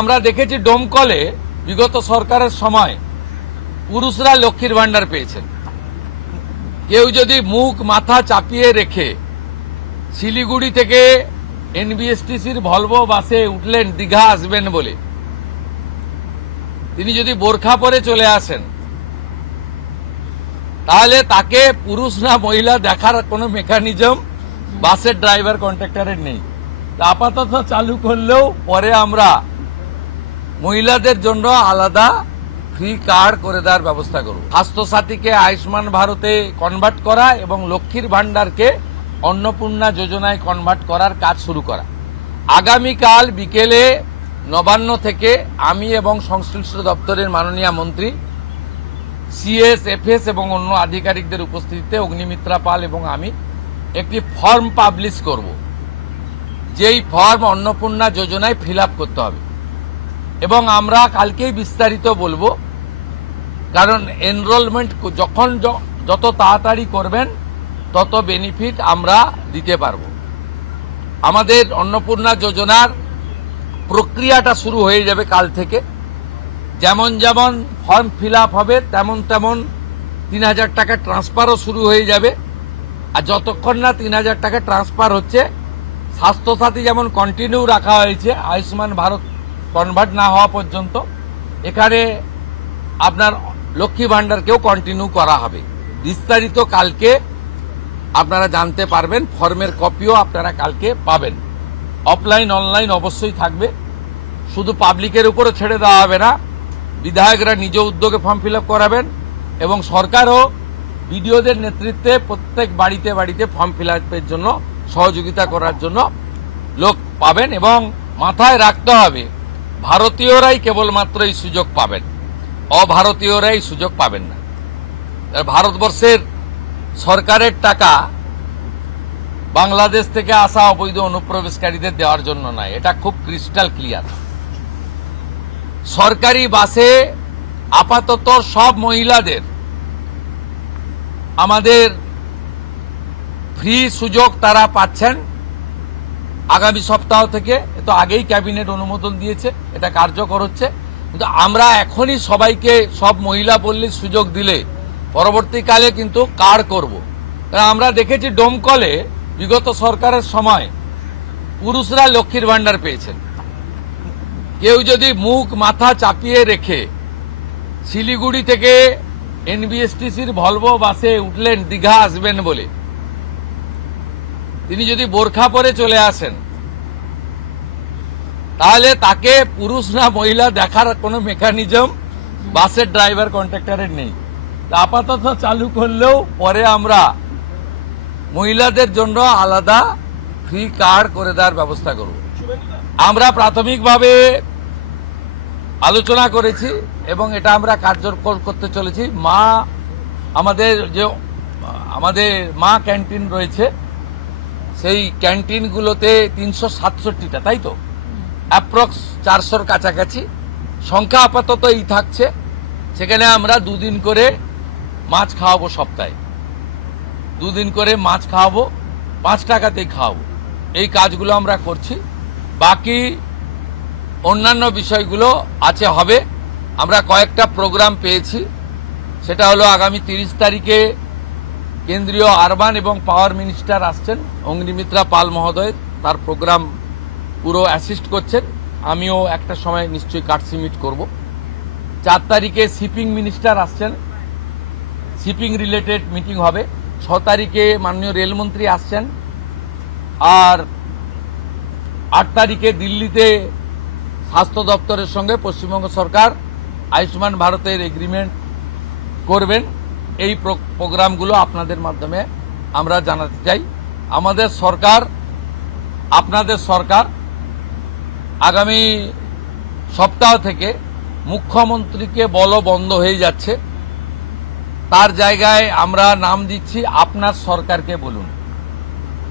আমরা দেখেছি ডোমকলে বিগত সরকারের সময় পুরুষরা লক্ষ্মীর ভান্ডার পেয়েছেন। কেউ যদি মুখ মাথা চাপিয়ে রেখে শিলিগুড়ি থেকে এনবিএসটিসির ভলভো বাসে উঠলেন দীঘা আসবেন বলে, তিনি যদি বোরখা পরে চলে আসেন, তাহলে তাকে পুরুষ না মহিলা দেখার কোনো মেকানিজম বাসের ড্রাইভার কন্ট্রাক্টরের নেই। আপাতত চালু করলেও পরে আমরা মহিলাদের জন্য আলাদা ফ্রি কার্ড করে দেওয়ার ব্যবস্থা করব। স্বাস্থ্যসাথীকে আয়ুষ্মান ভারতে কনভার্ট করা এবং লক্ষ্মীর ভান্ডারকে অন্নপূর্ণা যোজনায় কনভার্ট করার কাজ শুরু করা। আগামীকাল বিকেলে নবান্ন থেকে আমি এবং সংশ্লিষ্ট দপ্তরের মাননীয় মন্ত্রী, সিএস, এফএস এবং অন্য আধিকারিকদের উপস্থিতিতে অগ্নিমিত্রা পাল এবং আমি একটি ফর্ম পাবলিশ করব, যেই ফর্ম অন্নপূর্ণা যোজনায় ফিল আপ করতে হবে এবং আমরা কালকেই বিস্তারিত বলবো। কারণ এনরোলমেন্ট যখন যত তাড়াতাড়ি করবেন তত বেনিফিট আমরা দিতে পারবো। আমাদের অন্নপূর্ণা যোজনার প্রক্রিয়াটা শুরু হয়ে যাবে কাল থেকে। যেমন যেমন ফর্ম ফিল আপ হবে তেমন তেমন ৩,০০০ টাকা ট্রান্সফারও শুরু হয়ে যাবে। আর যতক্ষণ না ৩,০০০ টাকা ট্রান্সফার হচ্ছে, স্বাস্থ্যসাথী যেমন কন্টিনিউ রাখা হয়েছে আয়ুষ্মান ভারত কনভার্ট না হওয়া পর্যন্ত, এখানে আপনার লক্ষ্মী ভান্ডারকেও কন্টিনিউ করা হবে। বিস্তারিত কালকে আপনারা জানতে পারবেন। ফর্মের কপিও আপনারা কালকে পাবেন। অফলাইন অনলাইন অবশ্যই থাকবে। শুধু পাবলিকের উপরে ছেড়ে দেওয়া হবে না, বিধায়করা নিজ উদ্যোগে ফর্ম ফিল আপ করাবেন এবং সরকারও বিডিওদের নেতৃত্বে প্রত্যেক বাড়িতে বাড়িতে ফর্ম ফিল আপের জন্য সহযোগিতা করার জন্য লোক পাবেন। এবং মাথায় রাখতে হবে, ভারতীয়রাই কেবলমাত্র এই সুযোগ পাবেন, অভারতীয়রাই সুযোগ পাবেন না। ভারতবর্ষের সরকারের টাকা বাংলাদেশ থেকে আসা অবৈধ অনুপ্রবেশকারীদের দেওয়ার জন্য নয়, এটা খুব ক্রিস্টাল ক্লিয়ার। সরকারি বাসে আপাতত সব মহিলাদের আমাদের ফ্রি সুযোগ তারা পাচ্ছেন আগামী সপ্তাহ থেকে। তো আগেই ক্যাবিনেট অনুমোদন দিয়েছে, এটা কার্যকর হচ্ছে। কিন্তু আমরা এখনই সবাইকে, সব মহিলা বললে সুযোগ দিলে পরবর্তীকালে কিন্তু কার্ড করব। আমরা দেখেছি ডোমকলে বিগত সরকারের সময় পুরুষরা লক্ষ্মীর ভান্ডার পেয়েছেন। কেউ যদি মুখ মাথা চাপিয়ে রেখে শিলিগুড়ি থেকে এনবিএসটিসির ভলভো বাসে উঠলেন দীঘা আসবেন বলে, তিনি যদি বোরখা পরে চলে আসেন, তাহলে তাকে পুরুষ না মহিলা দেখার কোনো মেকানিজম বাসের ড্রাইভার কন্ট্রাক্টরের নেই। আপাতত চালু করলেও পরে আমরা মহিলাদের জন্য আলাদা ফ্রি কার্ড করে দেওয়ার ব্যবস্থা করব। আমরা প্রাথমিকভাবে আলোচনা করেছি এবং এটা আমরা কার্যকর করতে চলেছি। আমাদের মা ক্যান্টিন রয়েছে, সেই ক্যান্টিনগুলোতে ৩৬৭টা, তাই তো, অ্যাপ্রক্স ৪০০-র কাছাকাছি সংখ্যা আপাতত এই থাকছে। সেখানে আমরা ২ দিন করে মাছ খাওয়াবো, সপ্তাহে 2 দিন করে মাছ খাওয়াবো, 5 টাকাতেই খাওয়াবো। এই কাজগুলো আমরা করছি। বাকি অন্যান্য বিষয়গুলো আছে, হবে। আমরা কয়েকটা প্রোগ্রাম পেয়েছি। সেটা হলো আগামী 30 তারিখে কেন্দ্রীয় আরবান এবং পাওয়ার মিনিস্টার আসছেন, অগ্নিমিত্রা পাল মহোদয়, তার প্রোগ্রাম পুরো অ্যাসিস্ট করছেন। আমিও একটা সময় নিশ্চয়ই কাটসি মিট করব। 4 তারিখে শিপিং মিনিস্টার আসছেন, শিপিং রিলেটেড মিটিং হবে। 6 তারিখে মাননীয় রেলমন্ত্রী আসছেন। আর 8 তারিখে দিল্লিতে স্বাস্থ্য দপ্তরের সঙ্গে পশ্চিমবঙ্গ সরকার আয়ুষ্মান ভারতের এগ্রিমেন্ট করবেন। এই প্রোগ্রামগুলো আপনাদের মাধ্যমে আমরা জানাতে চাই। আমাদের সরকার, আপনাদের সরকার আগামী সপ্তাহ থেকে মুখ্যমন্ত্রীকে বলো বন্ধ হয়ে যাচ্ছে, তার জায়গায় আমরা নাম দিচ্ছি আপনার সরকারকে বলুন।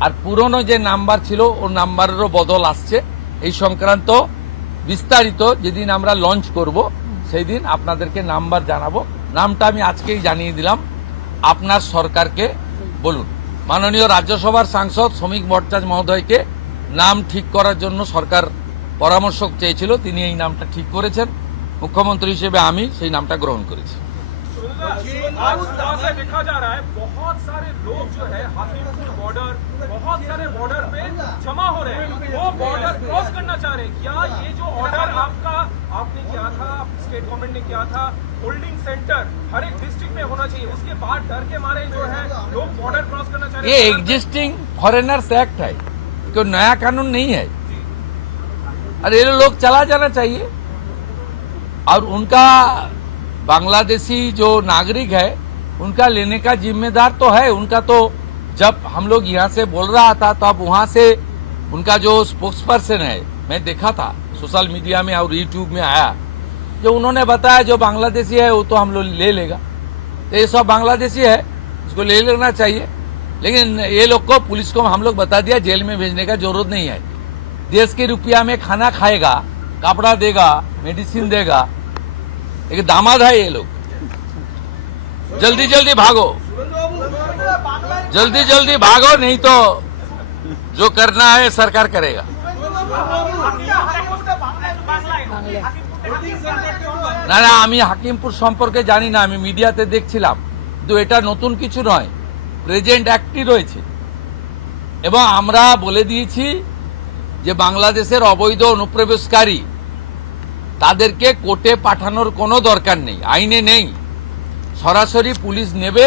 আর পুরনো যে নাম্বার ছিল ও নাম্বারেরও বদল আসছে। এই সংক্রান্ত বিস্তারিত যেদিন আমরা লঞ্চ করব সেই দিন আপনাদেরকে নাম্বার জানাবো। নামটা আমি আজকেই জানিয়ে দিলাম, আপনার সরকারকে বলুন। মাননীয় রাজ্যসভার সাংসদ শ্রমিক ভট্টাচার্য মহোদয়কে নাম ঠিক করার জন্য সরকার পরামর্শক চেয়েছিল, তিনি এই নামটা ঠিক করেছেন। মুখ্যমন্ত্রী হিসেবে আমি সেই নামটা গ্রহণ করেছি। आज सुबह से देखा जा रहा है बहुत सारे लोग जो है हाथीपुर बॉर्डर, बहुत सारे बॉर्डर पे जमा हो रहे हैं, वो बॉर्डर क्रॉस करना चाह रहे हैं। क्या ये जो ऑर्डर आपने किया था, स्टेट गवर्नमेंट ने किया था, होल्डिंग सेंटर हर एक डिस्ट्रिक्ट में होना चाहिए, उसके बाद डर के मारे जो है लोग बॉर्डर क्रॉस करना चाह रहे ये हैं? एग्जिस्टिंग फॉरेनर्स एक्ट है, कोई नया कानून नहीं है। अरे ये लोग चला जाना चाहिए, और उनका बांग्लादेशी जो नागरिक है उनका लेने का जिम्मेदार तो है उनका। तो जब हम लोग यहाँ से बोल रहा था तब वहां से उनका जो स्पोक्स पर्सन है, मैं देखा था सोशल मीडिया में और यूट्यूब में आया, जो उन्होंने बताया जो बांग्लादेशी है वो तो हम लोग ले लेगा। तो ये सब बांग्लादेशी है, उसको ले लेना चाहिए। लेकिन ये लोग को, पुलिस को हम लोग बता दिया जेल में भेजने का जरूरत नहीं है। देश के रुपया में खाना खाएगा, कपड़ा देगा, मेडिसिन देगा। एक दामाद है ये लोग। जल्दी जल्दी भागो, जल्दी जल्दी भागो, नहीं तो जो करना है सरकार करेगा। না না, আমি হাকিমপুর সম্পর্কে জানি না, আমি মিডিয়াতে দেখছিলাম, কিন্তু এটা নতুন কিছু নয়, প্রেজেন্ট অ্যাক্টই রয়েছে। এবং আমরা বলে দিয়েছি যে বাংলাদেশের অবৈধ অনুপ্রবেশকারী তাদেরকে কোর্টে পাঠানোর কোনো দরকার নেই, আইনে নেই। সরাসরি পুলিশ নেবে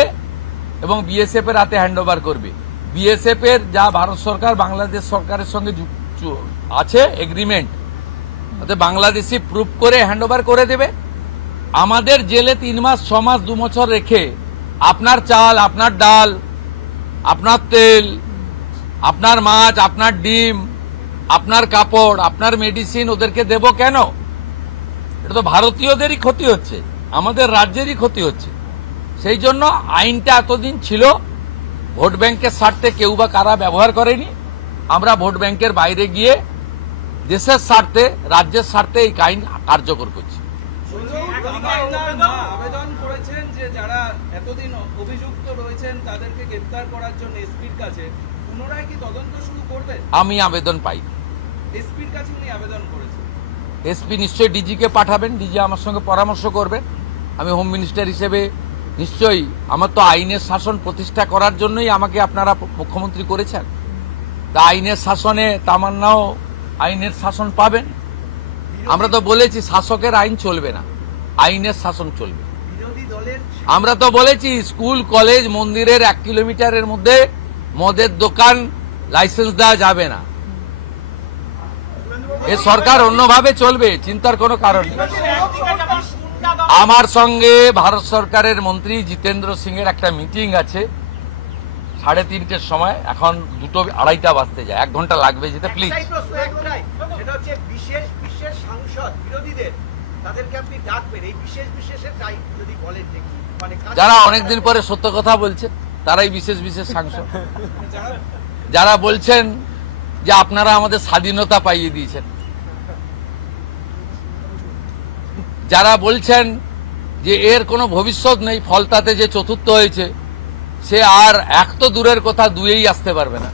এবং বিএসএফ এর হাতে হ্যান্ডওভার করবে। বিএসএফ এর যা ভারত সরকার বাংলাদেশ সরকারের সঙ্গে আছে এগ্রিমেন্ট, ওতে বাংলাদেশি প্রুফ করে হ্যান্ডওভার করে দেবে। আমাদের জেলে 3 মাস 6 মাস 2 বছর রেখে আপনার চাল, আপনার ডাল, আপনার তেল, আপনার মাছ, আপনার ডিম, আপনার কাপড়, আপনার মেডিসিন ওদেরকে দেব কেন? এটা তো ভারতীয়দেরই ক্ষতি হচ্ছে, আমাদের রাজ্যেরই ক্ষতি হচ্ছে। সেই জন্য আইনটা এতদিন ছিল ভোট ব্যাংকের স্বার্থে কেউ বা কারা ব্যবহার করেনি। আমরা ভোট ব্যাংকের বাইরে গিয়ে দেশের স্বার্থে, রাজ্যের স্বার্থে এই আইন কার্যকর করছি। আবেদন করেছেন যে যারা এতদিন অভিযুক্ত রয়েছেন তাদেরকে গ্রেফতার করার জন্য এসপির কাছে, পুনরায় কি তদন্ত শুরু করবেন? আমি আবেদন পাই, এসপির কাছে উনি আবেদন করেছেন। এসপি নিশ্চয়ই ডিজিকে পাঠাবেন, ডিজি আমার সঙ্গে পরামর্শ করবেন। আমি হোম মিনিস্টার হিসেবে নিশ্চয়ই, আমার তো আইনের শাসন প্রতিষ্ঠা করার জন্যই আমাকে আপনারা মুখ্যমন্ত্রী করেছেন। তা আইনের শাসনে তামান্নাও আইনের শাসন পাবেন। আমরা তো বলেছি শাসকের আইন চলবে না, আইনের শাসন চলবে। বিরোধী দলের আমরা তো বলেছি স্কুল, কলেজ, মন্দিরের 1 কিলোমিটারের মধ্যে মদের দোকান লাইসেন্স দেওয়া যাবে না। এ সরকার অন্যভাবে চলবে, চিন্তার কোনো কারণ নেই। আমার সঙ্গে ভারত সরকারের মন্ত্রী জিতেন্দ্র সিং এর একটা মিটিং আছে 3:30টার সময়, এখন 2:30 বাজতে যায়, 1 ঘন্টা লাগবে যেতে। প্লিজ, সেটা হচ্ছে বিশেষ বিশেষ সাংসদ বিরোধীদের, তাদেরকে আপনি ডাকবেন এই বিশেষ বিশেষের টাইপ যদি বলেন যে কি, মানে যারা অনেকদিন পরে সত্য কথা বলছে তারাই বিশেষ বিশেষ সাংসদ। যারা বলছেন যে আপনারা আমাদের স্বাধীনতা পাইয়ে দিয়েছেন, যারা বলছেন যে এর কোনো ভবিষ্যৎ নেই, ফলতাতে যে চতুর্থ হয়েছে সে আর 1 তো দূরের কথা 2-এই আসতে পারবে না।